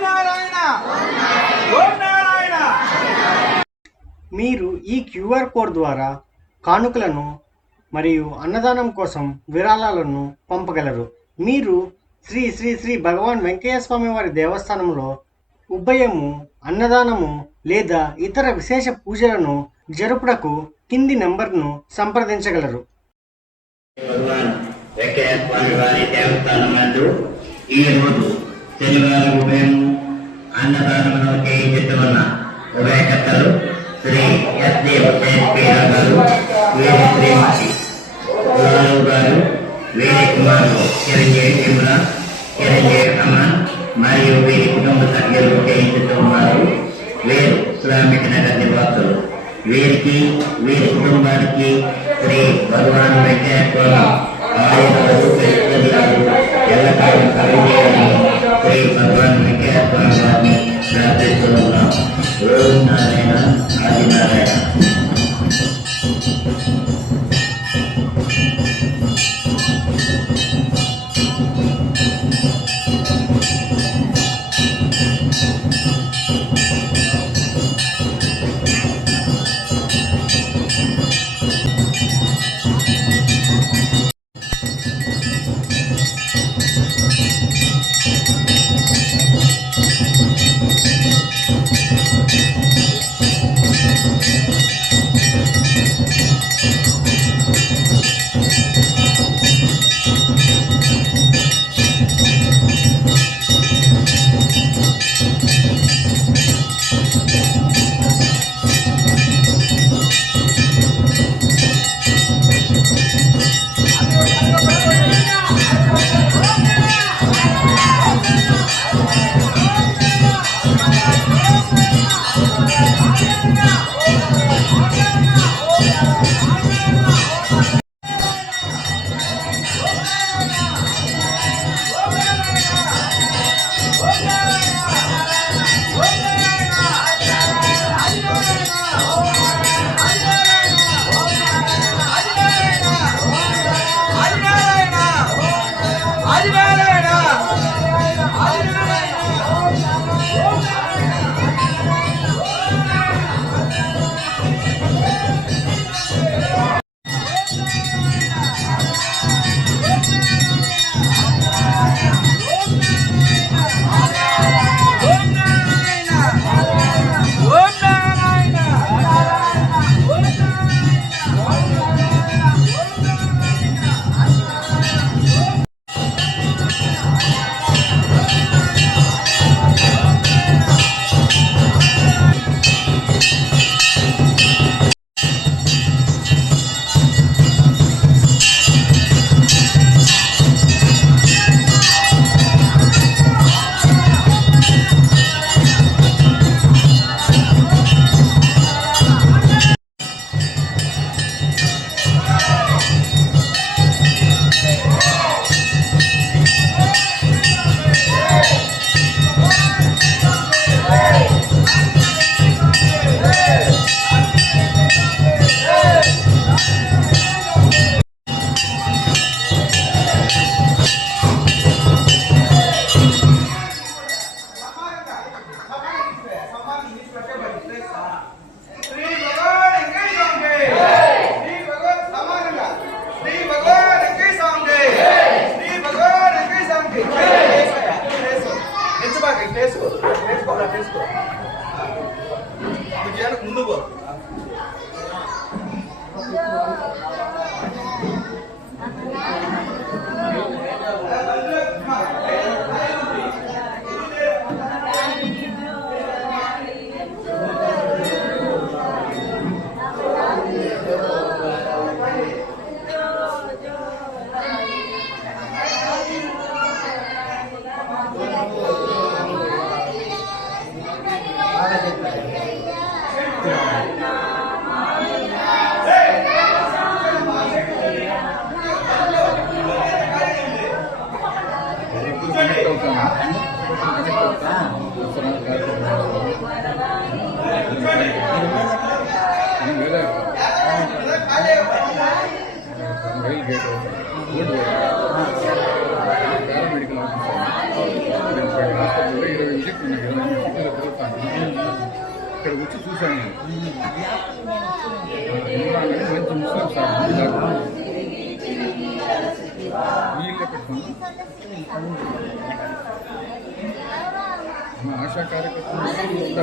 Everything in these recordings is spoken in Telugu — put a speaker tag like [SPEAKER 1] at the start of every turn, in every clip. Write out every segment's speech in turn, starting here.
[SPEAKER 1] నారాయణ నారాయణ
[SPEAKER 2] మీరు ఈ క్యూఆర్ కోడ్ ద్వారా కానుకలను మరియు అన్నదానం కోసం విరాళాలను పంపగలరు. మీరు శ్రీ శ్రీ శ్రీ భగవాన్ వెంకయ్య స్వామి వారి దేవస్థానంలో ఉభయము అన్నదానము లేదా ఇతర విశేష పూజలను జరుపుటకు కింది నంబర్ను సంప్రదించగలరు.
[SPEAKER 3] భగవాన్ వెంకయ్య స్వామి వారి దేవస్థానం ఈ రోజు శనివారం ఉదయం అన్నదానంలో చేయించుతున్న ఉభయకర్తలు శ్రీ ఎస్డి హుసేన్ గారు వీరి శ్రీమతి గురువు గారు వీరి కుమారులు చిరంజీవి తిరుమల చిరంజీవి అమన్ మరియు వీరి కుటుంబ సభ్యులు చేయించుతూ ఉన్నారు. వీరు శ్రామిక నగర్ నివాసులు. వీరికి వీరి కుటుంబానికి శ్రీ భగవాన్ వెంకయ్య స్వామి ఆయన ఓం నారాయణ ఆది నారాయణ
[SPEAKER 1] ఆది
[SPEAKER 4] ఇక్కడ వచ్చి చూశాను నేను. ఇమ్రాన్ అని మంచి ముస్లిం సార్. आशा कार्यकर्ता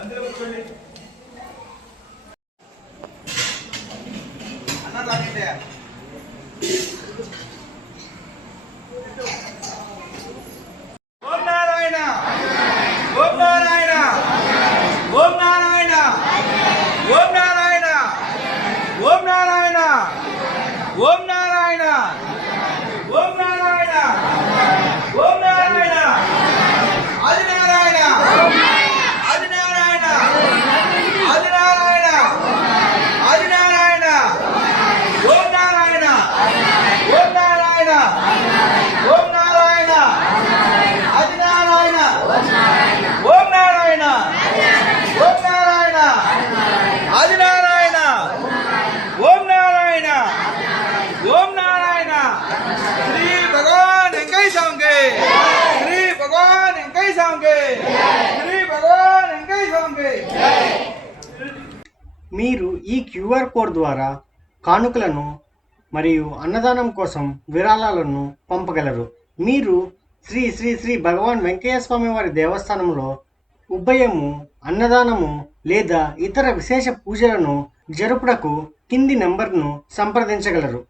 [SPEAKER 1] అందరూ కూర్చోండి
[SPEAKER 2] మీరు ఈ క్యూఆర్ కోడ్ ద్వారా కానుకలను మరియు అన్నదానం కోసం విరాళాలను పంపగలరు. మీరు శ్రీ శ్రీ శ్రీ భగవాన్ వెంకయ్య స్వామి వారి దేవస్థానంలో ఉభయము అన్నదానము లేదా ఇతర విశేష పూజలను జరుపుటకు కింది నెంబర్ను సంప్రదించగలరు.